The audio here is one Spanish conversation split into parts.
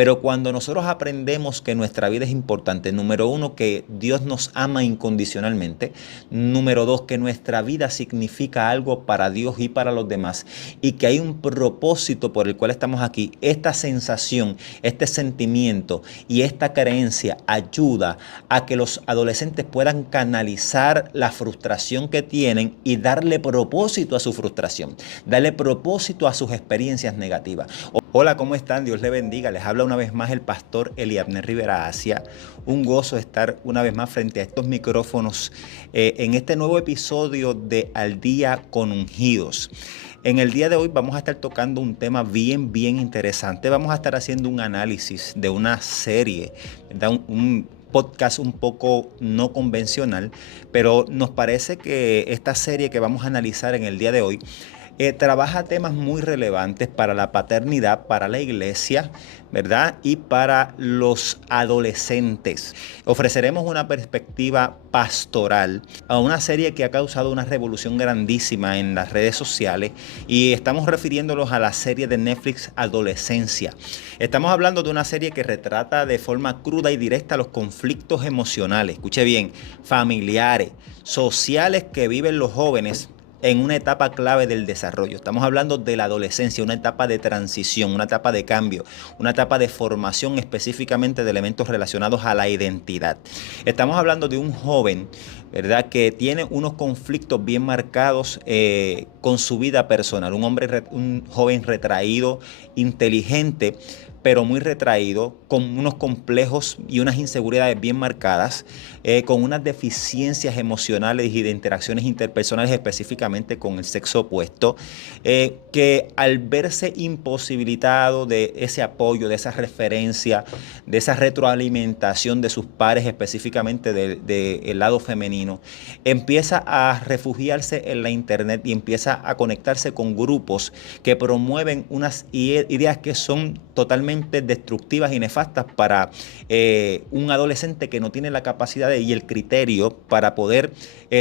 Pero cuando nosotros aprendemos que nuestra vida es importante, número uno, que Dios nos ama incondicionalmente, número dos, que nuestra vida significa algo para Dios y para los demás, y que hay un propósito por el cual estamos aquí, esta sensación, este sentimiento y esta creencia ayuda a que los adolescentes puedan canalizar la frustración que tienen y darle propósito a su frustración, darle propósito a sus experiencias negativas. Hola, ¿cómo están? Dios les bendiga. Les habla una vez más el pastor Eliabner Rivera Asia. Un gozo estar una vez más frente a estos micrófonos en este nuevo episodio de Al Día con Ungidos. En el día de hoy vamos a estar tocando un tema bien interesante. Vamos a estar haciendo un análisis de una serie, ¿verdad? Un podcast un poco no convencional, pero nos parece que esta serie que vamos a analizar en el día de hoy trabaja temas muy relevantes para la paternidad, para la iglesia, ¿verdad? Y para los adolescentes. Ofreceremos una perspectiva pastoral a una serie que ha causado una revolución grandísima en las redes sociales y estamos refiriéndonos a la serie de Netflix Adolescencia. Estamos hablando de una serie que retrata de forma cruda y directa los conflictos emocionales, escuche bien, familiares, sociales que viven los jóvenes en una etapa clave del desarrollo. Estamos hablando de la adolescencia, una etapa de transición, una etapa de cambio, una etapa de formación específicamente de elementos relacionados a la identidad. Estamos hablando de un joven, ¿verdad?, que tiene unos conflictos bien marcados con su vida personal. Un joven retraído, inteligente, pero muy retraído, con unos complejos y unas inseguridades bien marcadas, con unas deficiencias emocionales y de interacciones interpersonales específicamente con el sexo opuesto, que al verse imposibilitado de ese apoyo, de esa referencia, de esa retroalimentación de sus pares, específicamente del lado femenino, empieza a refugiarse en la internet y empieza a conectarse con grupos que promueven unas ideas que son totalmente destructivas y nefastas para un adolescente que no tiene la capacidad y el criterio para poder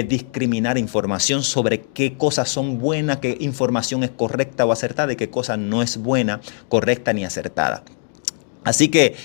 discriminar información sobre qué cosas son buenas, qué información es correcta o acertada y qué cosa no es buena, correcta ni acertada. Así que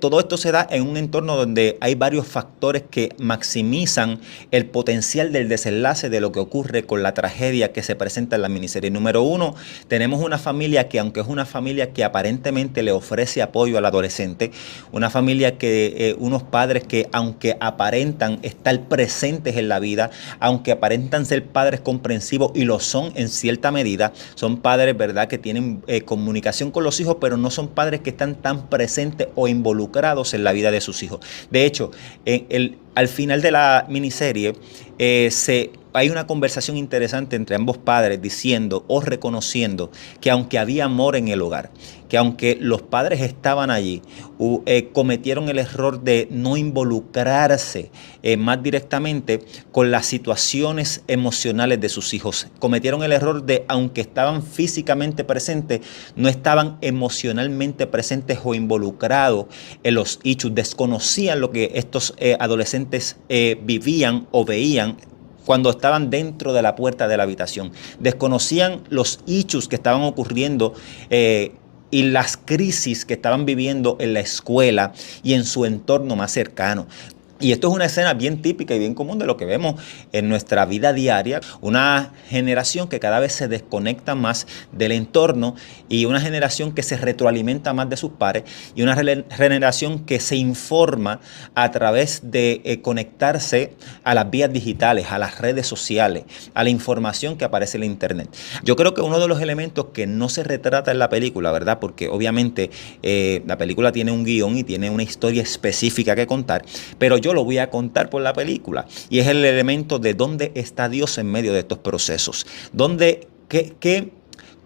todo esto se da en un entorno donde hay varios factores que maximizan el potencial del desenlace de lo que ocurre con la tragedia que se presenta en la miniserie. Número uno, tenemos una familia que, aunque es una familia que aparentemente le ofrece apoyo al adolescente, una familia que unos padres que, aunque aparentan estar presentes en la vida, aunque aparentan ser padres comprensivos y lo son en cierta medida, son padres, ¿verdad?, que tienen comunicación con los hijos, pero no son padres que están tan presentes o involucrados en la vida de sus hijos. De hecho, al final de la miniserie hay una conversación interesante entre ambos padres diciendo o reconociendo que aunque había amor en el hogar, que aunque los padres estaban allí, cometieron el error de no involucrarse más directamente con las situaciones emocionales de sus hijos. Cometieron el error de, aunque estaban físicamente presentes, no estaban emocionalmente presentes o involucrados en los hechos. Desconocían lo que estos adolescentes vivían o veían cuando estaban dentro de la puerta de la habitación. Desconocían los hechos que estaban ocurriendo y las crisis que estaban viviendo en la escuela y en su entorno más cercano. Y esto es una escena bien típica y bien común de lo que vemos en nuestra vida diaria. Una generación que cada vez se desconecta más del entorno y una generación que se retroalimenta más de sus pares y una generación que se informa a través de conectarse a las vías digitales, a las redes sociales, a la información que aparece en la internet. Yo creo que uno de los elementos que no se retrata en la película, ¿verdad?, porque obviamente la película tiene un guión y tiene una historia específica que contar, pero yo lo voy a contar por la película y es el elemento de dónde está Dios en medio de estos procesos.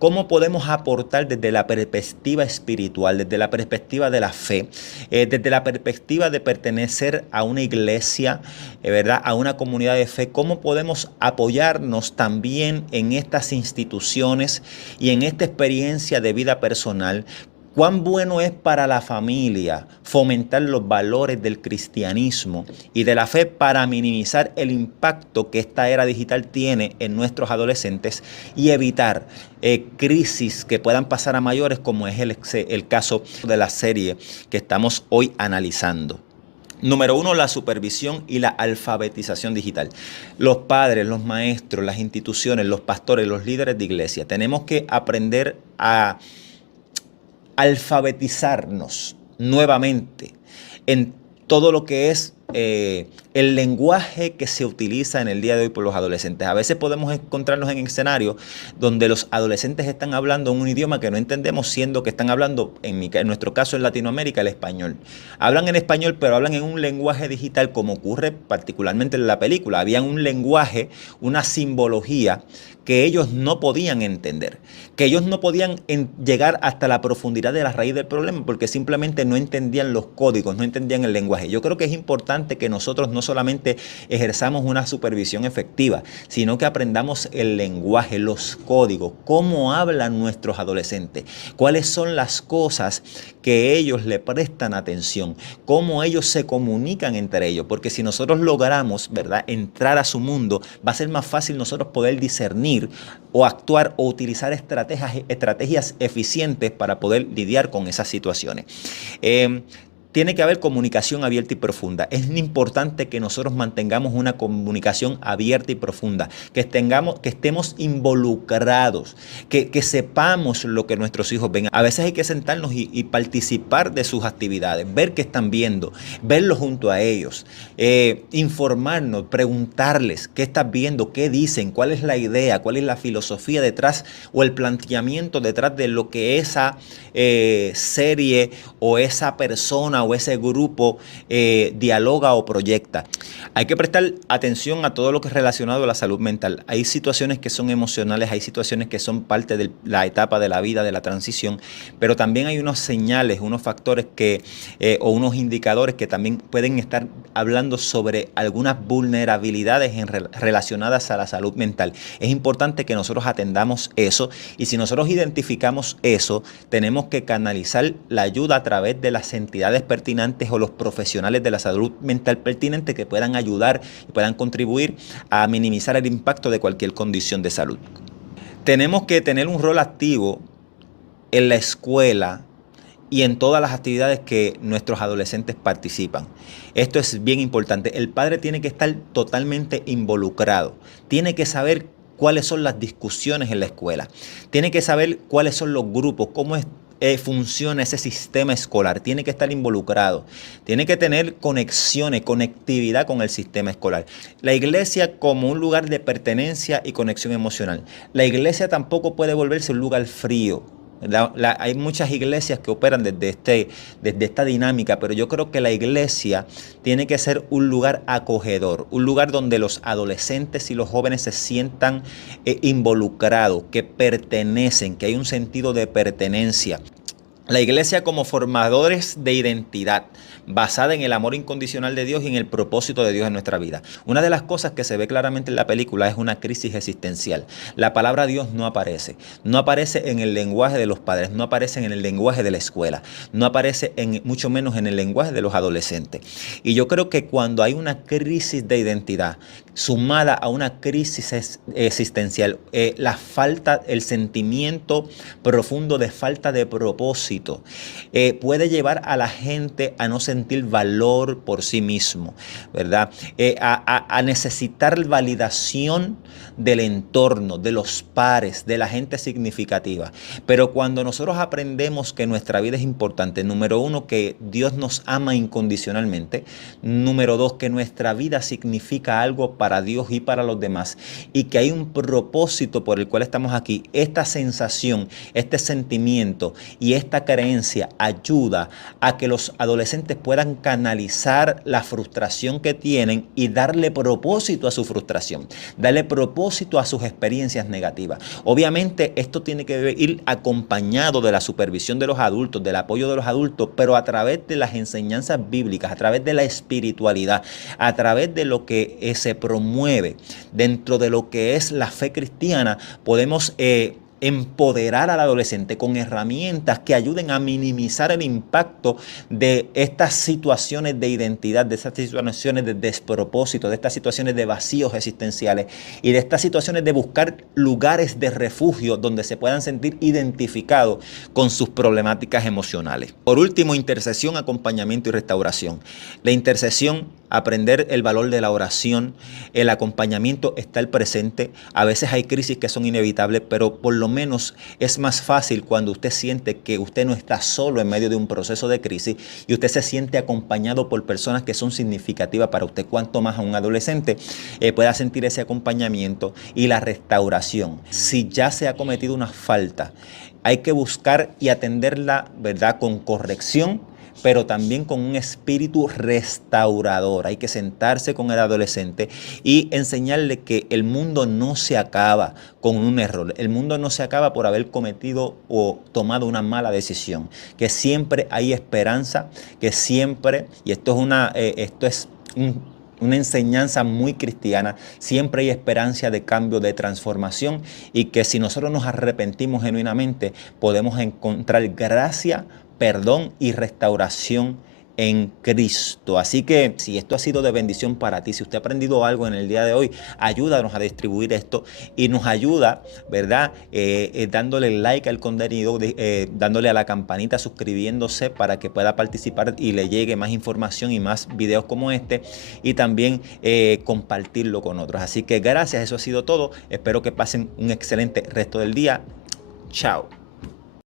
¿Cómo podemos aportar desde la perspectiva espiritual, desde la perspectiva de la fe, desde la perspectiva de pertenecer a una iglesia, ¿verdad?, a una comunidad de fe? ¿Cómo podemos apoyarnos también en estas instituciones y en esta experiencia de vida personal Cuán bueno es para la familia fomentar los valores del cristianismo y de la fe para minimizar el impacto que esta era digital tiene en nuestros adolescentes y evitar crisis que puedan pasar a mayores, como es el caso de la serie que estamos hoy analizando. Número uno, la supervisión y la alfabetización digital. Los padres, los maestros, las instituciones, los pastores, los líderes de iglesia, tenemos que aprender a alfabetizarnos nuevamente en todo lo que es el lenguaje que se utiliza en el día de hoy por los adolescentes. A veces podemos encontrarnos en escenarios donde los adolescentes están hablando un idioma que no entendemos, siendo que están hablando, en nuestro caso en Latinoamérica, el español. Hablan en español, pero hablan en un lenguaje digital, como ocurre particularmente en la película. Había un lenguaje, una simbología que ellos no podían entender, que ellos no podían llegar hasta la profundidad de la raíz del problema porque simplemente no entendían los códigos, no entendían el lenguaje. Yo creo que es importante que nosotros no solamente ejerzamos una supervisión efectiva, sino que aprendamos el lenguaje, los códigos, cómo hablan nuestros adolescentes, cuáles son las cosas que ellos le prestan atención, cómo ellos se comunican entre ellos, porque si nosotros logramos, ¿verdad?, entrar a su mundo, va a ser más fácil nosotros poder discernir o actuar o utilizar estrategias eficientes para poder lidiar con esas situaciones. Tiene que haber comunicación abierta y profunda. Es importante que nosotros mantengamos una comunicación abierta y profunda, que estemos involucrados, que sepamos lo que nuestros hijos ven. A veces hay que sentarnos y participar de sus actividades, ver qué están viendo, verlo junto a ellos, informarnos, preguntarles qué estás viendo, qué dicen, cuál es la idea, cuál es la filosofía detrás o el planteamiento detrás de lo que esa serie o esa persona o ese grupo dialoga o proyecta. Hay que prestar atención a todo lo que es relacionado a la salud mental. Hay situaciones que son emocionales, hay situaciones que son parte de la etapa de la vida, de la transición, pero también hay unos señales, unos factores o unos indicadores que también pueden estar hablando sobre algunas vulnerabilidades relacionadas a la salud mental. Es importante que nosotros atendamos eso y si nosotros identificamos eso, tenemos que canalizar la ayuda a través de las entidades pertinentes o los profesionales de la salud mental pertinentes que puedan ayudar y puedan contribuir a minimizar el impacto de cualquier condición de salud. Tenemos que tener un rol activo en la escuela y en todas las actividades que nuestros adolescentes participan. Esto es bien importante. El padre tiene que estar totalmente involucrado. Tiene que saber cuáles son las discusiones en la escuela. Tiene que saber cuáles son los grupos, cómo funciona ese sistema escolar. Tiene que estar involucrado. Tiene que tener conectividad con el sistema escolar. La iglesia como un lugar de pertenencia y conexión emocional. La iglesia tampoco puede volverse un lugar frío. Hay muchas iglesias que operan desde esta dinámica, pero yo creo que la iglesia tiene que ser un lugar acogedor, un lugar donde los adolescentes y los jóvenes se sientan involucrados, que pertenecen, que hay un sentido de pertenencia. La iglesia como formadores de identidad, basada en el amor incondicional de Dios y en el propósito de Dios en nuestra vida. Una de las cosas que se ve claramente en la película es una crisis existencial. La palabra Dios no aparece. No aparece en el lenguaje de los padres, no aparece en el lenguaje de la escuela, no aparece mucho menos en el lenguaje de los adolescentes. Y yo creo que cuando hay una crisis de identidad, sumada a una crisis existencial, el sentimiento profundo de falta de propósito, puede llevar a la gente a no sentir valor por sí mismo, ¿verdad? A necesitar validación del entorno, de los pares, de la gente significativa. Pero cuando nosotros aprendemos que nuestra vida es importante, número uno, que Dios nos ama incondicionalmente, número dos, que nuestra vida significa algo para Dios y para los demás, y que hay un propósito por el cual estamos aquí, esta sensación, este sentimiento y esta creencia ayuda a que los adolescentes puedan canalizar la frustración que tienen y darle propósito a su frustración, darle propósito a sus experiencias negativas. Obviamente esto tiene que ir acompañado de la supervisión de los adultos, del apoyo de los adultos, pero a través de las enseñanzas bíblicas, a través de la espiritualidad, a través de lo que se promueve dentro de lo que es la fe cristiana, podemos empoderar al adolescente con herramientas que ayuden a minimizar el impacto de estas situaciones de identidad, de estas situaciones de despropósito, de estas situaciones de vacíos existenciales y de estas situaciones de buscar lugares de refugio donde se puedan sentir identificados con sus problemáticas emocionales. Por último, intercesión, acompañamiento y restauración. La intercesión, aprender el valor de la oración, el acompañamiento, estar presente. A veces hay crisis que son inevitables, pero por lo menos es más fácil cuando usted siente que usted no está solo en medio de un proceso de crisis y usted se siente acompañado por personas que son significativas para usted. Cuanto más a un adolescente pueda sentir ese acompañamiento y la restauración. Si ya se ha cometido una falta, hay que buscar y atenderla, ¿verdad?, con corrección, pero también con un espíritu restaurador. Hay que sentarse con el adolescente y enseñarle que el mundo no se acaba con un error. El mundo no se acaba por haber cometido o tomado una mala decisión. Que siempre hay esperanza, que siempre, y esto es una enseñanza muy cristiana, siempre hay esperanza de cambio, de transformación, y que si nosotros nos arrepentimos genuinamente, podemos encontrar gracia, perdón y restauración en Cristo. Así que si esto ha sido de bendición para ti, si usted ha aprendido algo en el día de hoy, ayúdanos a distribuir esto y nos ayuda, ¿verdad? Dándole like al contenido, dándole a la campanita, suscribiéndose para que pueda participar y le llegue más información y más videos como este, y también compartirlo con otros. Así que gracias, eso ha sido todo. Espero que pasen un excelente resto del día. Chao.